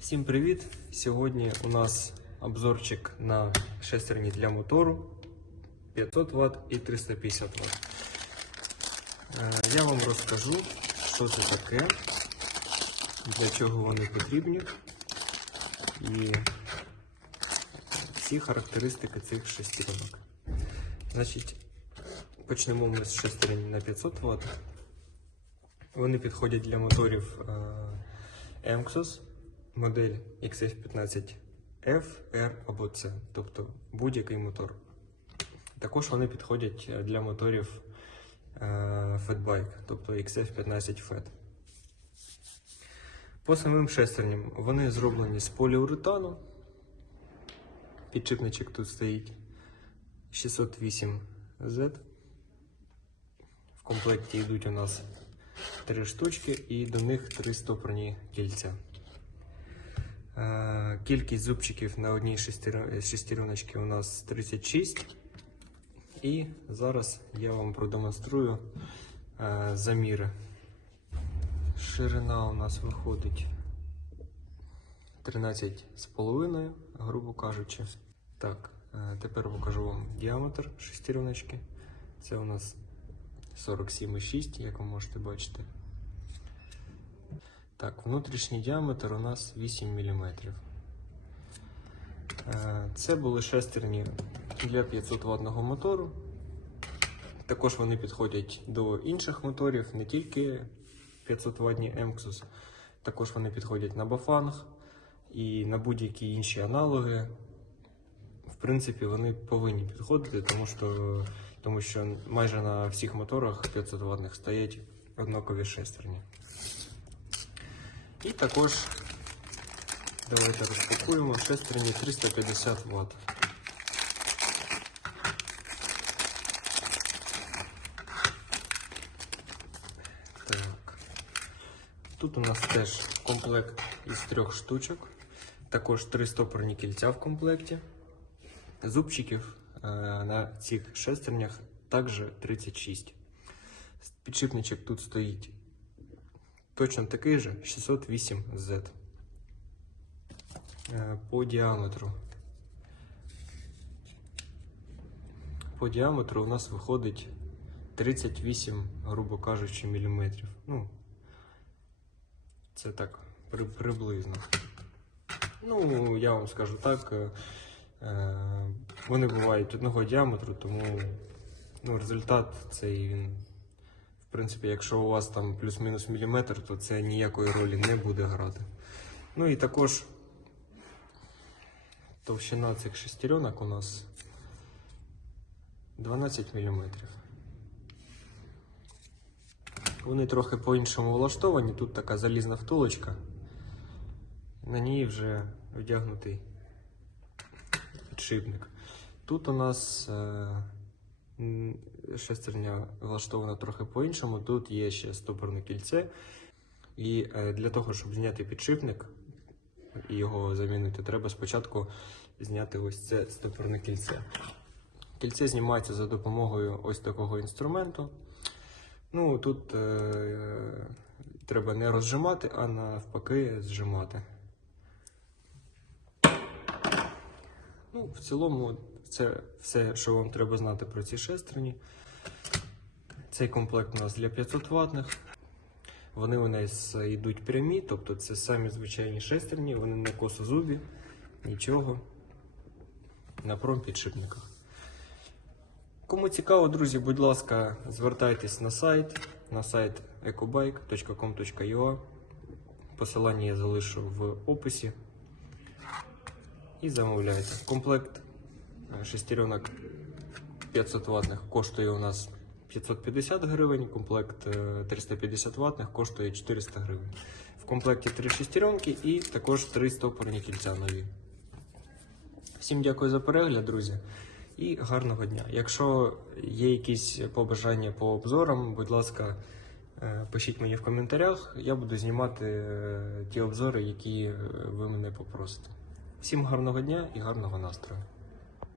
Всім привіт! Сьогодні у нас обзорчик на шестерні для мотору 500 Вт і 350 Вт. Е, Я вам розкажу, що це таке, для чого вони потрібні і всі характеристики цих шестеренок. Значить, почнемо ми з шестерень на 500 Вт. Вони підходять для моторів е, Emxos, модель XF15F, R або C, тобто будь-який мотор. Також вони підходять для моторів е, Fatbike, тобто XF15 Fat. По самим шестерням вони зроблені з поліуретану. Підшипничок тут стоїть 608Z. В комплекті йдуть у нас три штучки і до них три стопорні кільця. Е, Кількість зубчиків на одній шестер- шестереночці у нас 36. І зараз я вам продемонструю е, заміри. Ширина у нас виходить 13,5, грубо кажучи. Так, е, тепер покажу вам діаметр шестереночки. Це у нас 47,6, як ви можете бачити. Так, внутрішній діаметр у нас 8 мм. Це були шестерні для 500 ватного мотору. Також вони підходять до інших моторів, не тільки 500 ватні Emxus, також вони підходять на Bafang і на будь-які інші аналоги. В принципі, вони повинні підходити, тому що, тому що майже на всіх моторах 500 ватних стоять однакові шестерні. І також давайте розпакуємо шестерні 350 Вт. Тут у нас теж комплект із трьох штучок. Також три стопорні кільця в комплекті. Зубчиків е, на цих шестернях також 36. Підшипничок тут стоїть точно такий же 608Z. Е, По діаметру. По діаметру у нас виходить 38, грубо кажучи, міліметрів. Ну, це так при, приблизно. Ну, я вам скажу так. е, е, Вони бувають одного діаметру, тому ну, результат цей він. В принципі, якщо у вас там плюс-мінус міліметр, то це ніякої ролі не буде грати. Ну і також товщина цих шестеренок у нас 12 мм. Вони трохи по-іншому влаштовані. Тут така залізна втулочка. На ній вже вдягнутий підшипник. Тут у нас е, шестерня влаштована трохи по-іншому. Тут є ще стопорне кільце. І е, для того, щоб зняти підшипник і його замінити, треба спочатку зняти ось це стопорне кільце. Кільце знімається за допомогою ось такого інструменту. Ну, тут е, треба не розжимати, а навпаки зжимати. Ну, в цілому, це все, що вам треба знати про ці шестерні. Цей комплект у нас для 500 ватних. Вони у нас йдуть прямі, тобто це самі звичайні шестерні, вони не косозубі, нічого. На промпідшипниках. Кому цікаво, друзі, будь ласка, звертайтесь на сайт, на сайт ecobike.com.ua. Посилання я залишу в описі. І замовляйте. Комплект шестеренок 500 ватних коштує у нас 550 гривень, комплект е, 350 ватних коштує 400 гривень. В комплекті 3 шестеренки і також 3 стопорні кільця нові. Всім дякую за перегляд, друзі, і гарного дня. Якщо є якісь побажання по обзорам, будь ласка, е, пишіть мені в коментарях. Я буду знімати е, ті обзори, які е, ви мене попросите. Всім гарного дня і гарного настрою.